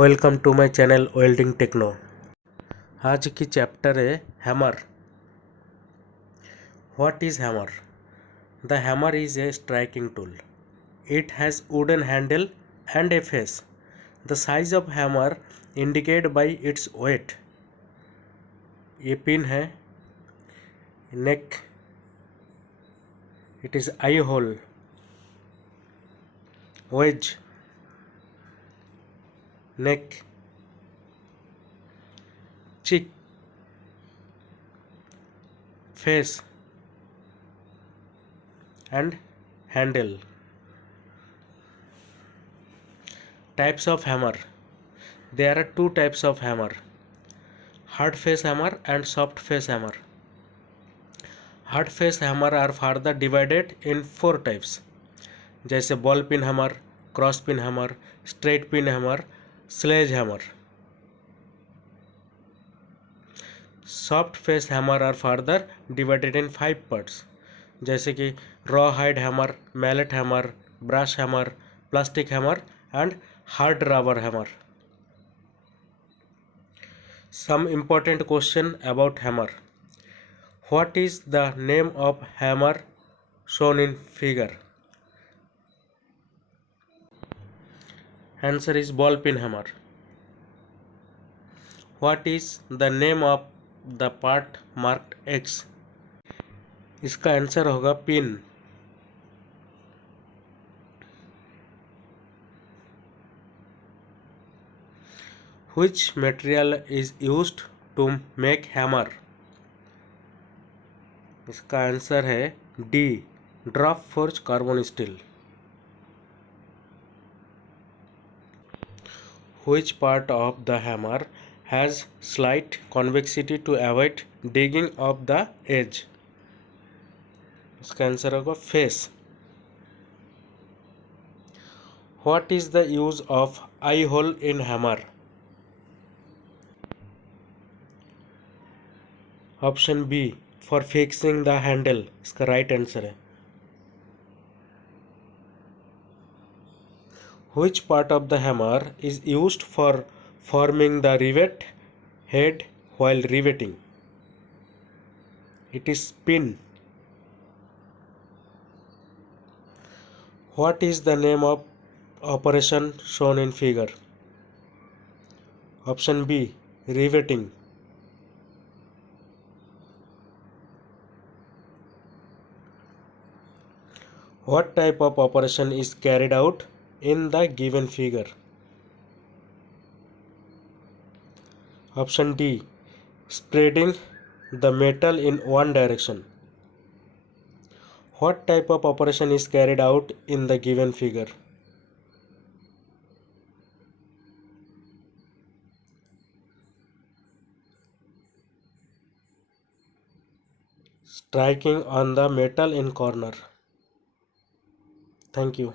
Welcome to my channel welding techno. आज की chapter है hammer. What is hammer? The hammer is a striking tool. It has wooden handle and a face. The size of hammer indicate by its weight. ये pin है, neck, it is eye hole, wedge, neck, cheek, face and handle. Types of hammer. There are two types of hammer: hard face hammer and soft face hammer. Hard face hammer are further divided in four types, जैसे ball pin hammer, cross pin hammer, straight pin hammer, sledge hammer. Soft face hammer are further divided in 5 parts, जैसे कि raw hide hammer, mallet hammer, brush hammer, plastic hammer and hard rubber hammer. Some important question about hammer. What is the name of hammer shown in figure? Answer is ball pin hammer. What is the name of the part marked X? इसका answer होगा pin. Which material is used to make hammer? इसका answer है D, drop forge carbon steel. Which part of the hammer has slight convexity to avoid digging of the edge? इसका answer होगा face. What is the use of eye hole in hammer? Option b, for fixing the handle. इसका right answer है. Which part of the hammer is used for forming the rivet head while riveting? It is pin. What is the name of operation shown in figure? Option B, riveting. What type of operation is carried out in the given figure? Option D, spreading the metal in one direction. What type of operation is carried out in the given figure? Striking on the metal in corner. Thank you.